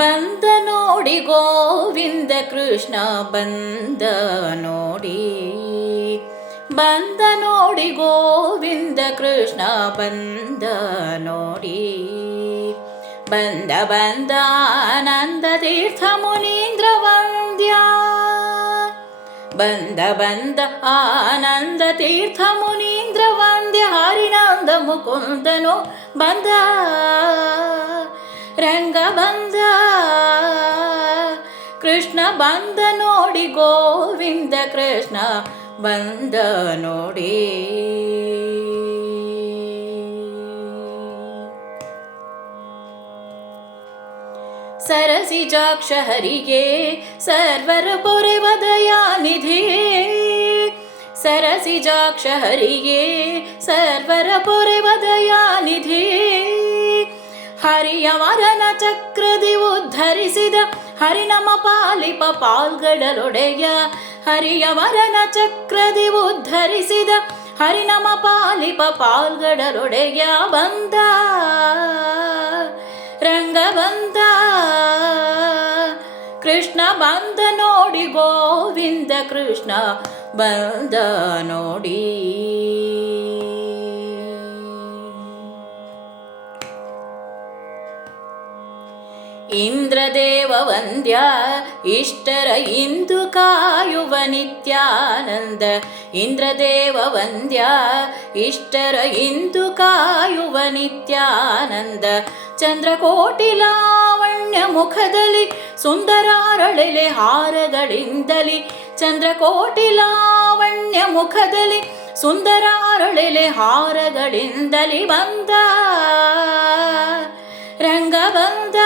ಬಂದ ನೋಡಿ ಗೋವಿಂದ ಕೃಷ್ಣ ಬಂದ ನೋಡಿ, ಬಂದ ನೋಡಿ ಗೋವಿಂದ ಕೃಷ್ಣ ಬಂದ ನೋಡಿ, ಬಂದ ಬಂದ ಆನಂದ ತೀರ್ಥ ಮುನೀಂದ್ರ ವಂದ್ಯ, ಬಂದ ಬಂದ ಆನಂದ ತೀರ್ಥ ಮುನೀಂದ್ರ ವಂದ್ಯ, ಹರಿನಂದ ಮುಕುಂದನು ಬಂದ, ರಂಗ ಬಂದ ಕೃಷ್ಣ ಬಂದ ನೋಡಿ ಗೋವಿಂದ ಕೃಷ್ಣ ಬಂದ ನೋಡಿ. ಸರಸಿಜಾಕ್ಷ ಹರಿಗೆ ಸರ್ವರ ಪೊರೆವ ದಯಾನಿಧಿ, ಸರಸಿಜಾಕ್ಷ ಹರಿಗೆ ಸರ್ವರ ಪೊರೆವ ದಯಾನಿಧಿ, ಹರಿಯ ವರನ ಚಕ್ರದಿ ಉದ್ಧರಿಸಿದ ಹರಿನಮ ಪಾಲಿಪ ಪಾಲ್ಗಡಲೊಡೆಯ, ಹರಿಯ ವರನ ಚಕ್ರದಿ ಉದ್ಧರಿಸಿದ ಹರಿನಮ ಪಾಲಿಪ ಪಾಲ್ಗಡಲೊಡೆಯ, ಬಂದ ರಂಗ ಬಂದ ಕೃಷ್ಣ ಬಂದ ನೋಡಿ ಗೋವಿಂದ ಕೃಷ್ಣ ಬಂದ ನೋಡಿ. ಇಂದ್ರದೇವ ವಂದ್ಯ ಇಷ್ಟರ ಇಂದು ಕಾಯುವ ನಿತ್ಯಾನಂದ, ಇಂದ್ರದೇವ ವಂದ್ಯ ಇಷ್ಟರ ಇಂದು ಕಾಯುವ ನಿತ್ಯಾನಂದ, ಚಂದ್ರಕೋಟಿ ಲಾವಣ್ಯ ಮುಖದಲ್ಲಿ ಸುಂದರಾರಳೆಲೆ ಹಾರಗಳಿಂದಲಿ, ಚಂದ್ರಕೋಟಿ ಲಾವಣ್ಯ ಮುಖದಲ್ಲಿ ಸುಂದರಾರಳೆಲೆ ಹಾರಗಳಿಂದಲಿ, ಬಂದ ರಂಗ ಬಂದ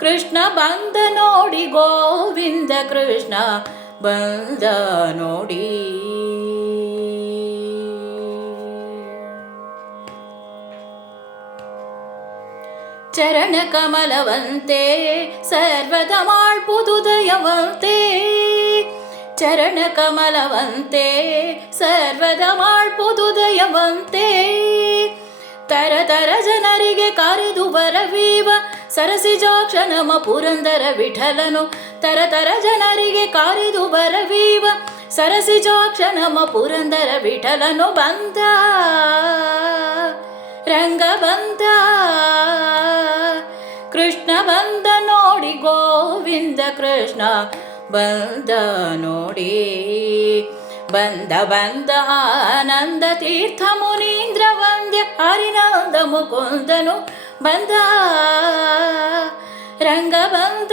ಕೃಷ್ಣ ಬಂದ ನೋಡಿ ಗೋವಿಂದ ಕೃಷ್ಣ ಬಂದ ನೋಡಿ. ಚರಣ ಕಮಲವಂತೆ ಸರ್ವದ ಮಾಳ್ಪುದುದಯವಂತೆ, ಚರಣ ಕಮಲವಂತೆ ಸರ್ವದ ಮಾಳ್ಪುದುದಯವಂತೆ, ತರತರ ಜನರಿಗೆ ಕರೆದು ಬರವೀವ ಸರಸಿಜಾಕ್ಷ ನಮ ಪುರಂದರ ವಿಠಲನು, ತರತರ ಜನರಿಗೆ ಕರೆದು ಬರವೀವ ಸರಸಿಜಾಕ್ಷ ನಮ ಪುರಂದರ ವಿಠಲನು, ಬಂದ ರಂಗ ಬಂದ ಕೃಷ್ಣ ಬಂದ ನೋಡಿ ಗೋವಿಂದ ಕೃಷ್ಣ ಬಂದ ನೋಡಿ, ಬಂದ ಬಂದ ಆನಂದ ತೀರ್ಥ ಮುನೀಂದ್ರ ವಂದ್ಯ, ಹರಿನಂದ ಮುಕುಂದನು ಬಂದ, ರಂಗ ಬಂದ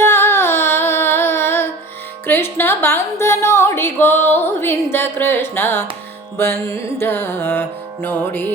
ಕೃಷ್ಣ ಬಂದ ನೋಡಿ ಗೋವಿಂದ ಕೃಷ್ಣ ಬಂದ ನೋಡಿ.